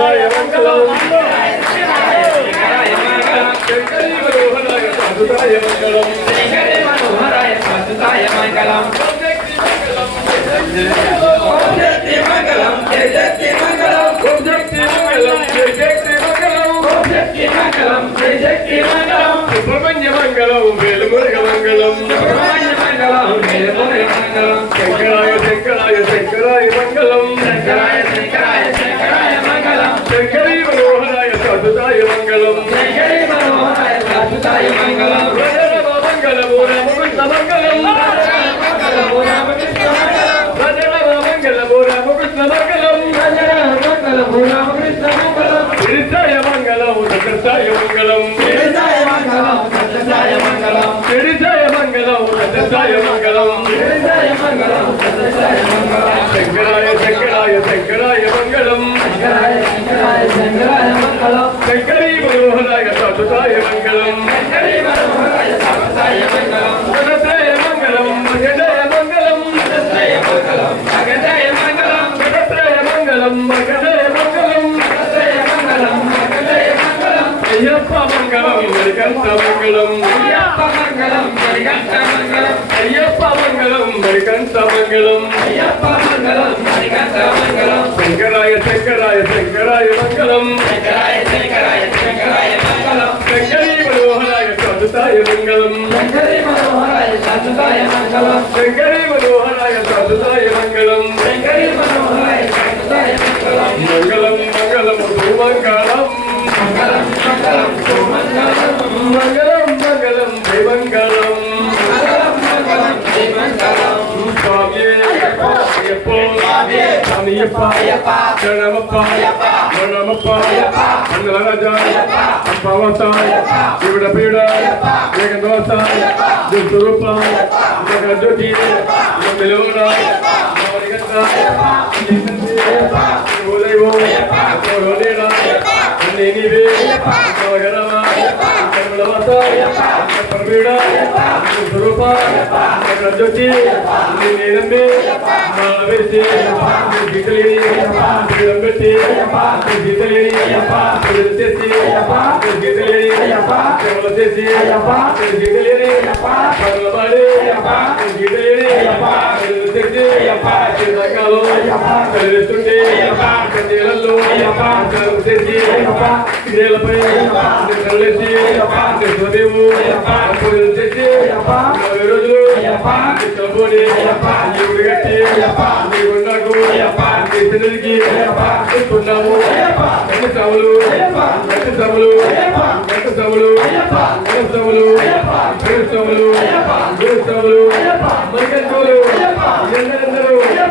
శంకరాయ మంగళం మంగళం. శంకరాయ శంకరాయ శంకరాయ మంగళం శంకరీ మనోహరాయ సాధుతాయ మంగళం సకృతాయ మంగళం మగజయ మంగళం సకృతాయ మంగళం మగజయ మంగళం అయ్యప్ప మంగళం మరికంత మంగళం అయ్యప్ప మంగళం మరికంత మంగళం. శంకరాయ శంకరాయ శంకరాయ మంగళం. శంకరీ మనోహరాయ సాధుతాయ మంగళం. శంకరీ మనోహరాయ సాధుతాయ మంగళం. మంగళం. మంగళం. సుమంగళం మంగళం మంగళం దివంగళం மங்களம் மங்களம் தெய்வங்களம். சாமியப்பா கணமப்பா மணமப்பா மங்களராஜா பவசா இவிட பீட ஏகதோசா துருப்பா ஜோதி மிலோனா உதயோ ஒரு ஒரே நீவே కర్మలవత స్వరూప జగజ్యోతి నిన్నే నమ్మి మాల వేసి గీతలేని శ్రీరం పెట్టి గీతలేని పూజలు చేసి గీతలేని గీతలేని చేసి శీతాకాలం కన్నీళ్ళల్లో కలుగు నేలపై కళ్ళేసి శివదేవు పూజలు చేసి నలభై రోజులు చంపుని దేవుడు కట్టి నీకున్నాకు చేసినదికి ఇస్తున్నాము గంట సములు గంట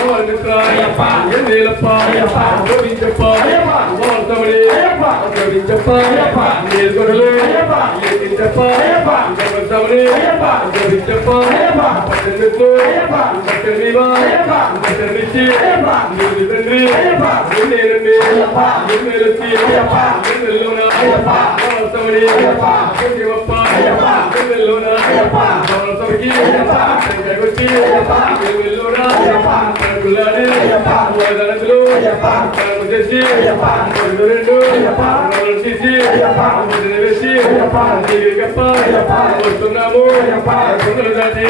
ஐயப்பா. வேலப்பா. ஐயப்பா. கோவிந்தப்பா ஐயப்பா. வாழ்த்தவளே ஐயப்பா. கோவிந்தப்பா ஐயப்பா. நேர்கொடலே ஐயப்பா. ஏகிந்தப்பா ஐயப்பா. கோவிந்தவளே ஐயப்பா. கோவிந்தப்பா ஐயப்பா. பட்டனுக்கு ஐயப்பா. பட்டனிவா ஐயப்பா. பட்டனிச்சி ஐயப்பா. நீதிபன்றி ஐயப்பா. நேரமே. ஐயப்பா. நேரத்தி ஐயப்பா. நெல்லோனா ஐயப்பா. வாழ்த்தவளே ஐயப்பா. கோவிந்தப்பா ஐயப்பா. నిన్నెల్లోన మోర్తమకి శంకరకొచ్చి నిన్నెల్లోన కడుగులాడి వరదనకులు కడుగు చేసి రెండు రెండు నవలు తీసి ముద్ర వేసి నీవికప్ప వస్తున్నాము కొందరు దాటి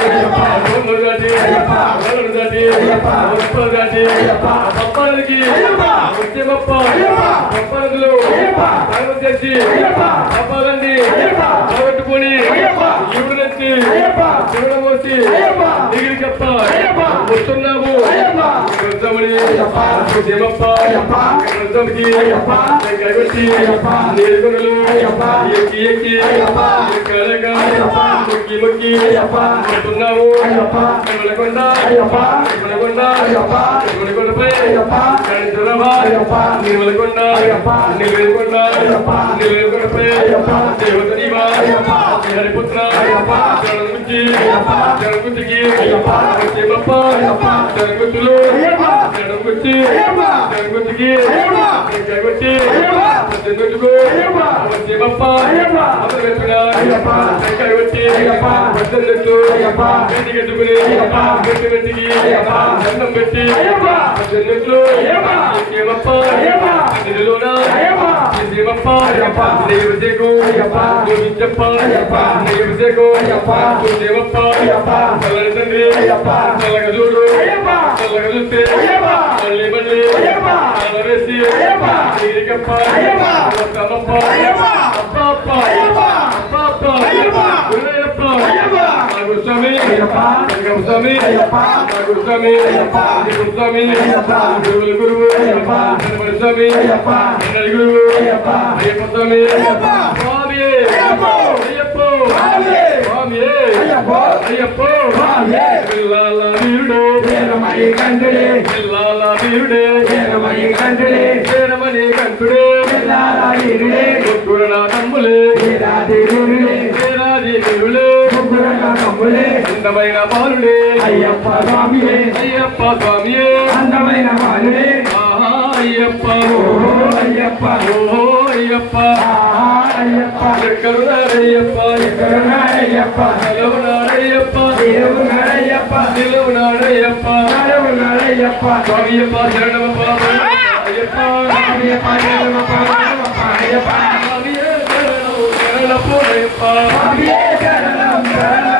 కొందరు దాటి కొందరు దాటి ముప్పలు దాటి పప్పాలకి వచ్చే పప్ప పప్పాలకులు చేసి పప్పాలన్నీ పోగొట్టుకొని ఇప్పుడు నెత్తి శివుడు పోసి దిగిరి చెప్ప వస్తున్నాము వృద్ధమని దేవప్ప వృద్ధంకి కైవచ్చి నీరుకొనలు ఎక్కి ఎక్కి. కడగా మొక్కి మొక్కి. అయ్యప్ప. మొక్కుతున్నాము అయ్యప్ప. తిరుమలకొండ అయ్యప్ప. తిరుమలకొండ అయ్యప్ప. తిరుమలకొండపై అయ్యప్ప. గణేశ్వరరావు అయ్యప్ప. నిర్మలకొండ అయ్యప్ప. హరిపుత్ర అయ్యప్ప. జనగుంచి అయ్యప్ప. జనగుంచికి అయ్యప్ప. వచ్చేమప్ప అయ్యప్ప. జనగుంచులు అయ్యప్ప. జనగుంచి అయ్యప్ప. జనగుంచికి అయ్యప్ప. జనగుంచి అయ్యప్ప. జనగుంచుకు ఏమప్ప అయ్యప్ప. దేవసేకు అయ్యప్ప. గోవిందప్ప అయ్యప్ప. దేవసేకు అయ్యప్ప. దేవప్ప అయ్యప్ప. చల్లని తండ్రి అయ్యప్ప. చల్లగా చూడు అయ్యప్ప. చల్లగా చూస్తే అయ్యప్ప. మళ్ళీ మళ్ళీ అయ్యప్ప. అలవేసి అయ్యప్ప. అయ్యప్ప. అయ్యప్ప. అయ్యప్ప. అప్పప్ప అయ్యప్ప. గురువయ్యప్ప అయ్యప్ప. మా గురుస్వామి అయ్యప్ప. వెంకట స్వామి అయ్యప్ప. మా గురుస్వామి అయ్యప్ప. ఈ గురుస్వామి అయ్యప్ప. గురువుల గురువు అయ్యప్ప. హనుమల స్వామి అయ్యప్ప. ఎన్నడి గురువు అయ్యప్ప. అయ్యప్ప స్వామి అయ్యప్ప. స్వామి అయ్యప్ప. అయ్యప్ప స్వామి. స్వామి అయ్యప్ప. అయ్యప్ప స్వామి. పిల్లాల వీరుడే వీరమణి కంఠుడే పిల్లాల వీరుడే వీరమణి கடவுளே அந்தமைன பாலுடே ஐயப்பா சுவாமியே. ஐயப்பா சுவாமியே. அந்தமைன பாலுடே ஐயப்பா. ஓஹோ ஐயப்பா. ஓஹோ ஐயப்பா. ஐயப்பா. கருணார் ஐயப்பா. கருணார் ஐயப்பா. நிலவுனார் ஐயப்பா. நிலவுனார் ஐயப்பா. நிலவுனார் ஐயப்பா. நிலவுனார் ஐயப்பா. சுவாமியப்பா சரணமப்பா ஐயப்பா சுவாமியப்பா சரணமப்பா ஐயப்பா. சுவாமியே சரணம் சரணப்போ ஐயப்பா சுவாமியே சரணம் சரணம்.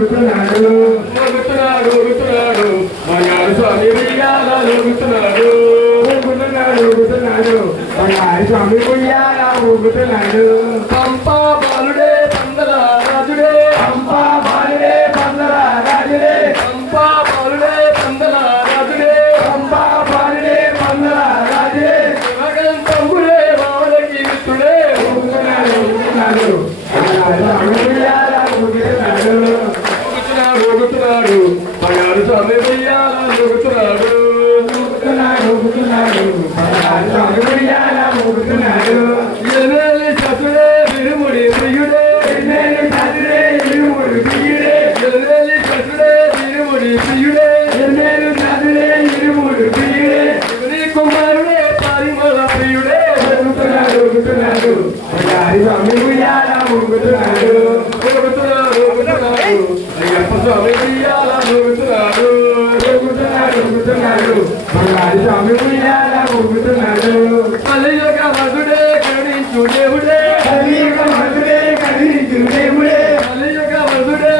ఊగుతున్నాడు ఊగుతున్నాడు ఊగుతున్నాడు బంగారు స్వామి ఉయ్యాల ఊగుతున్నాడు ఊగుతున్నాడు ఊగుతున్నాడు అయ్యారి స్వామి ఉయ్యాల ఊగుతున్నాడు పంపా బాలుడే పందల రాజుడే. పంపా బాలుడే పందల రాజుడే. పంపా బాలుడే పందల రాజుడే. పంపా బాలుడే పందల రాజుడే. మగన్ తమ్ముడే బావలకి మిత్రుడే. ఊగుతున్నాడు ఊగుతున్నాడు అయ్యారి స్వామి ఉయ్యాల Aleluia. దేవుడే కలియుగ మధుడే కలిగించు దేవుడే కలియుగ వసుడే